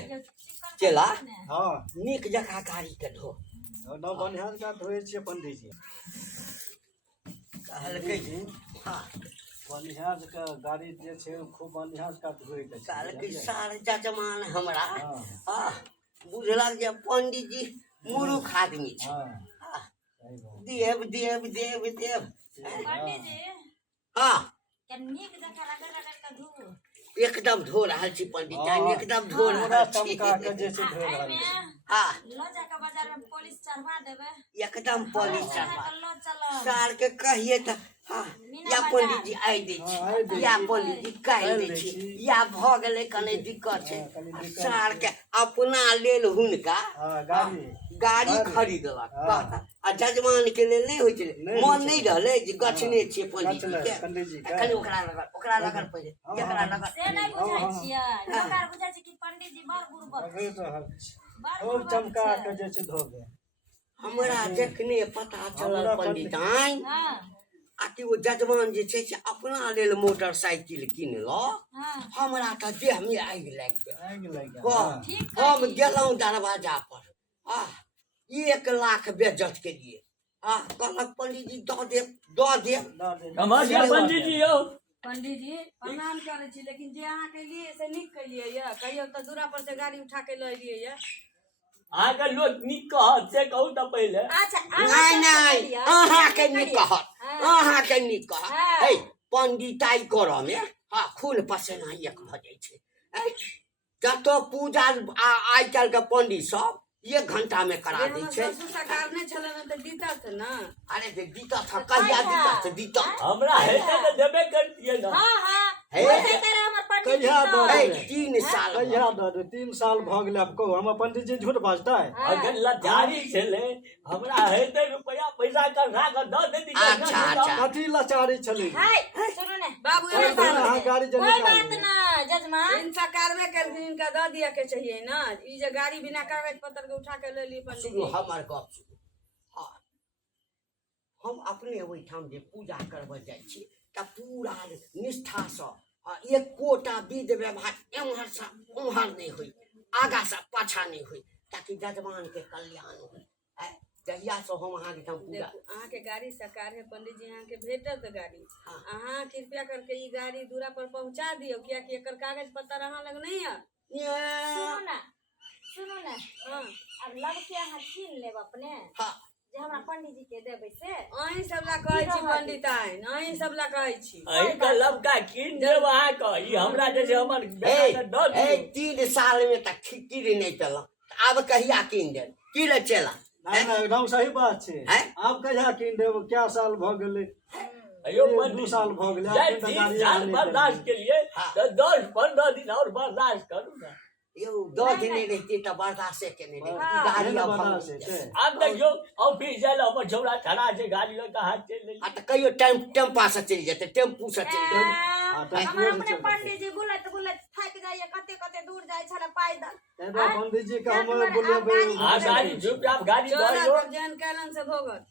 चला हाँ नीक जका गाड़ी के धो न बढ़िया का धोए छियै पंडित जी कहलकै जी हाँ बढ़िया के गाड़ी जे छै खूब बढ़िया का धोए के कहलकै सार जजमान हमरा हाँ हाँ बुझलक जे पंडित जी मूर्ख आदमी छै हाँ हाँ, सही बात देव देव देव देव पंडित जी हाँ नीक जकाँ रगड़ के धू एकदम धो रहल छी पंडित जी हाँ। एकदम धो पूरा रहल छी चमका के जे छै धोए रहल छै हाँ लो जाके बाजार में पुलिस चढ़वा देबे एकदम पॉलिश चढ़वा लो चलो सार के कहिए तो हाँ या पंडित जी आइ दै हाँ, आइ दै छी या छी। पंडित जी काल्हि काल्हि दै दै छी छी। या भऽ गेलै कने दिक्कत छै हाँ, कनि दिक्कत सार के अपना लेल हुनका हाँ गाड़ी गाड़ी गाड़ी। खरीदलक हाँ। कहता आ जजमान के लेल नहीं होइ छलै नहीं मन होइ नहीं छलै। रहलै जे गछने छियै पंडित गछने, जी के पंडित जी के। खाली ओकरा लगन पहिले हाँ, जकरा हाँ। लगन से नहीं बुझाई हाँ, हाँ। छियै लोकार बुझाई छै कि पंडित जी बड़ बुर्बक रगड़ रहल छै बड़ खूब बुर्बक चमका छै। के जे छै धोबे हमरा जखने पता चलल हमरा पंडिताइन हाँ आ कि वो जजमान जे छै से अपना लेल मोटरसाइकिल किनलक हाँ हमरा तऽ देह में आगि लागि गेल आगि लागि गेल। हाँ, हाँ। ठीक हम कही। गेलहुं दरवाजा पर आ 1 लाख बेजत के लिए हाँ कहलक पंडित जी दऽ देब दऽ दे। नमस्कार पंडित जी यौ पंडित जी प्रणाम करे छी लेकिन जे अहाँ के लिए से नीक कलिए या कहियो तो दूरा पर से गाड़ी उठा के ले लिए या अहाँके लोक नीक कहत से कहू तऽ पहिले अच्छा नहीं नहीं अहाँके नीक कहत अहाँके नीक कहत हाँ। हे पंडिताई करऽ में हाँ खून पसीना एक भऽ जाइ छै हे, जतऽ पूजा आइ काल्हि के पंडित सब 1 घंटा में करा दै छै ससुर सरकार नहीं छलन त दिक्कत ना अरे जे दीता था कहिया दीता से दीता हमरा हेतै तऽ देबे करतियै ना हाँ हाँ हे। होते तेरा हमर पंडित जी कहिया तो। दऽ हे, देबै? 3 साल कहिया दऽ दे 3 साल भऽ गेलै अब कहू हमर पंडित जी झूठ बाजतै अगर लाचारी छलै हमरा हेतै रुपया पैसा कढ़ा कऽ दऽ देती अच्छा, अच्छा। कथी लाचारी छलै हाय सुनो ने बाबू कोई एना दिन अहाँ गाड़ी जे कोई बात निकाली ना जजमान इन सरकार में कर दिन इनका दऽ दिया के चाहिए ना ई जे गाड़ी बिना कागज पत्र के उठा के ले ली पंडित सुनो जी हमर गप सुनो हाँ हम अपने ओहिठाम जे पूजा करबऽ जाइ छी तऽ पूरा निष्ठासँ एकोटा विध व्यवहार एम्हर से उम्हर नहीं हुई आगा से पाछा नहीं हुई ताकि जजमान के कल्याण हो जहिया से हम अहाँ के पूजा देखो अहाँ के गाड़ी सरकार है पंडित जी अहाँ के भेटत गाड़ी हाँ। अहाँ कृपया करके ई गाड़ी दूरा पर पहुंचा दियो किया कि एकर कागज पत्र अहाँ लग नहीं है सुनो ना हाँ अब लब के अहाँ छीन लेब अपने हाँ जे हमरा पंडित जी के देबै से अहीं सब ला कहै छी पंडिताइन अहीं सब ला कहै छी अही का लबका कीन देब अहाँके ई हमरा जे छै हमर बेटा के दऽ हे दियौ 3 साल में तक खिचड़ी नहीं पेलक आब कहिया कीन दे की ले चला नहीं नहीं एकदम सही बात छै हैं? आब कहिया कीन देब क्या साल भऽ गेलै अयो 2 पंडित साल भऽ गेलै जब आब तऽ 3 गाड़ी साल आने बर्दाश्त देबै। केलिए हाँ। तो 10-15 दिन और बर्दाश्त करू ना यो 10 दिन नहीं रहती तो बर्दाश्त के नहीं रहती हाँ। गाड़ी नहीं अब बर्दाश्त हम हेतै। आब देखियो ऑफिस जाए ला हमर छौड़ा खड़ा छै गाड़ी लऽ कऽ हाथ चलि हाँ तो कहियो टेम्पा से चल जाते टेम्पू से चल जाते हाँ, तो हमर रोज अपने चलते। पंडित जी बुलत बुलत थक जाइए कते कते दूर जाइ छले पैदल एदा पंडित जी के हमर गाड़ी- बुलेबै आ गाड़ी चुपचाप गाड़ी चोरा दऽ सब जहन कैलन से भोगत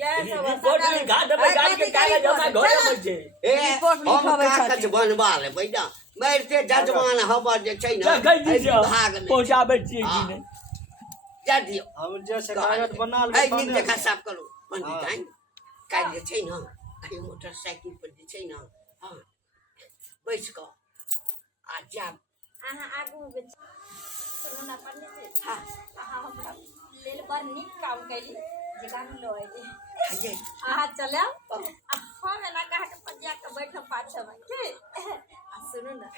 यह सब रिपोर्ट लिखा देबै गाड़ी के कागज हमरा घरे में छै ए हम कागज बनवा ले बैठा मारते जजमान हमर जे छै ना देखै छी जे भाग ले पहुंचाबै छियै कि हाँ। नहीं जा दियो हम जे छै कागज बना ए लेबै नीक तहने जगह साफ करू पंडित आइन काज जे छै ना अरे मोटरसाइकिल पर जे छै ना हाँ बैस कऽ आ जा अहाँ आगू सुनो ना पंडित जी हाँ अहाँ हमरा लेल बड़ नीक काम कैली जे गाड़ी लऽ अयली ये अहाँ चलब आ हम एना कहा के पजिया के बैठब पाछे में की आ सुनू ना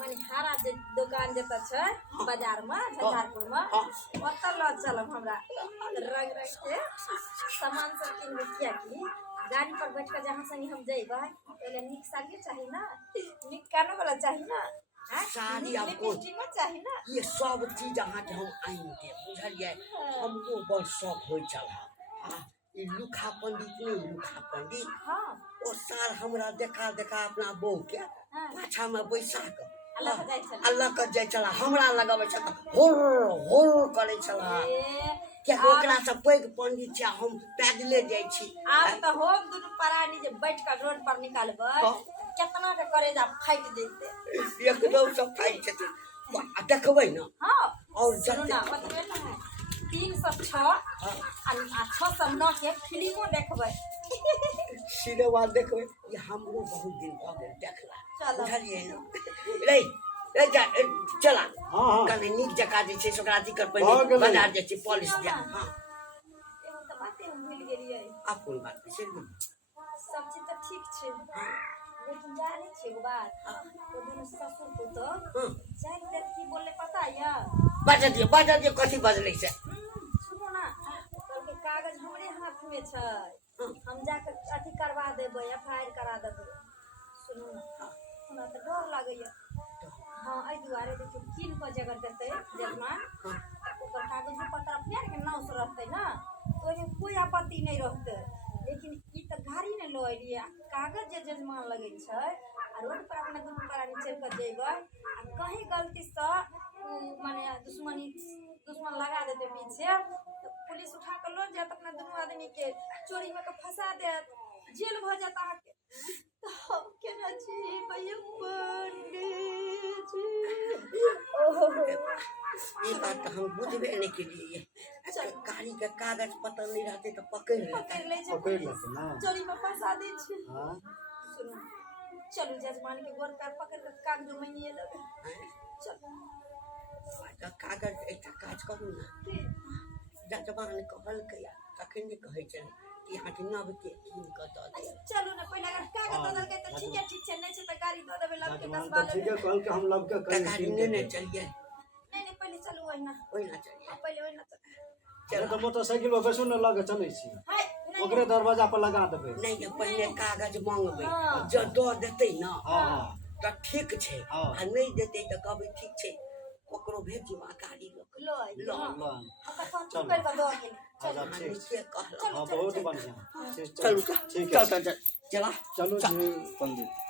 मनिहारा जे दुकान जतऽ छै बाजार में झंझारपुर में हाँ। ओतऽ लऽ चलब हमरा रंग रंग के सामान सब किनबै किया कि गाड़ी पर बैठ के जहाँ संगे हम जइबै पहले नीक साड़ी चाहिए ना नीक कानो वाला चाहिए ना हाँ? साड़ी नीक आपको लिपस्टिको चाहिए ना ये सब चीज अहाँ के हम आएंगे बुझलिए हमको बड़ शौक हो चला हाँ ई लुखा पंडित नहीं लुखा पंडित हाँ ओ साल हमरा देखा देखा अपना बहू के हाँ। पाछा में बैसा के अलग जाइ छलै। अलग के जाय छला हमरा लगाबै छल होर होर करे छला क्या ओकरा से पैघ पंडित छै हम पैदले जाइ छी आब तो हो दुनू प्राणी जे बैठ कर रोड पर निकालबै हाँ। केतना के करेजा फाइट जैते एकदम से फाइट छथिन देखबै ना हाँ और सुनू ना जते बतबे ना है 306 आ 609 के फिल्मो देखबै सिनेमा देखबै ये हमरो बहुत दिन भऽ गेल देखला चलो। बुझलियै ना रे रे जा चला हाँ, हाँ। कने नीक जकाँ जे छै से ओकरा अथी कर भऽ पहिने गेलै। बाजार जे छै पॉलिश दिया हाँ एगो तऽ बाते हम भूल गेलियै अपन बात छै सब चीज तऽ ठीक छै लेकिन जाने छियै एगो बात ओ दिन ससुर को तो हाँ जान देख की बोलले पता है बाजा दियो कथी बजलै से सुनो ना कहलकै कागज हमरे हाथ में छै हम जाकर अथी करवा देबै FIR करा देबै सुनू ना हमरा तऽ डर लागैया हाँ एहि दुआरे देखियौ कीन पर जगह देतै जजमान ओकर कागज पत्तर अपने के नाम से रहतै ना तो ओहिमे कोई आपत्ति नहीं रहतै लेकिन ई तऽ गाड़ी ने लऽ एलियै कागज जे जजमान लगै छै आ रोड पर अपने दुनू प्राणी चलि कऽ जेबै आ कहीं गलती से माने दुश्मन लगा देते पीछे तो पुलिस उठा कर लो जात अपना दुनू आदमी के चोरी में के फंसा देत जेल भ जात अहाँके तो हम केना छी भैया पंडित जी ओहो ये बात तो हम बुझबे नहीं केलिए गाड़ी के कागज पत्र नहीं रहते तो पकड़ लेते पकड़ ले छै पकड़ लेते ना चोरी में फंसा दै छै हाँ सुनो चलू जजमान के गोर पैर पकड़ के कागज मांगिए लेबै चलो कागज एकटा काज करू ना जजमान कहल कया तखन ने कहै छै कि अहाँ के नव के कीन कऽ दऽ दे चलू ना पहले अगर कागज दऽ देलकै तऽ ठीक छै नहीं छै तऽ गाड़ी दऽ देबै लग के जजमान कसबा तो ठीक लेबै है कहल के हम लब के तऽ कहीं गाड़ी कीन ने के ने देब। चलिए नहीं पहले चलू ओहिना ओहिना चलिए पहले ओहिना चलू चलो तो मोटरसाइकिल पर बैसू न लगे चलै छी हाय नहीं ओकरे दरवाजा पर लगा देबै नहीं ये पहले कागज मांगबै हाँ। जब दऽ देतै ना हाँ हाँ तऽ ठीक छै हाँ। आ नहीं देतै तऽ कहबै ठीक छै ओकरो भेजू आ गाड़ी लऽ कऽ लो आई लो। लो अब तक तू कर के दो गेल अच्छा अहाँ ठीक नीके कहलक हाँ बहुत बढ़िया ठीक चलू ठीक है चल चला चलो जी पंडित